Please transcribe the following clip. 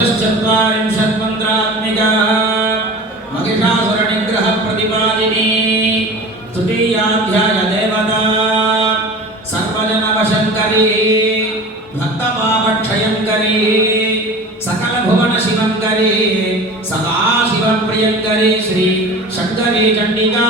चत्वारिंशन्मन्त्रात्मिका महिषासुरनिग्रह प्रतिपादिनी तृतीयाध्याय देवता सर्वजनवशङ्करी भक्तपापक्षयङ्करी सकल भुवन शिवङ्करी सदाशिवप्रियङ्करी श्री शङ्करी चण्डिका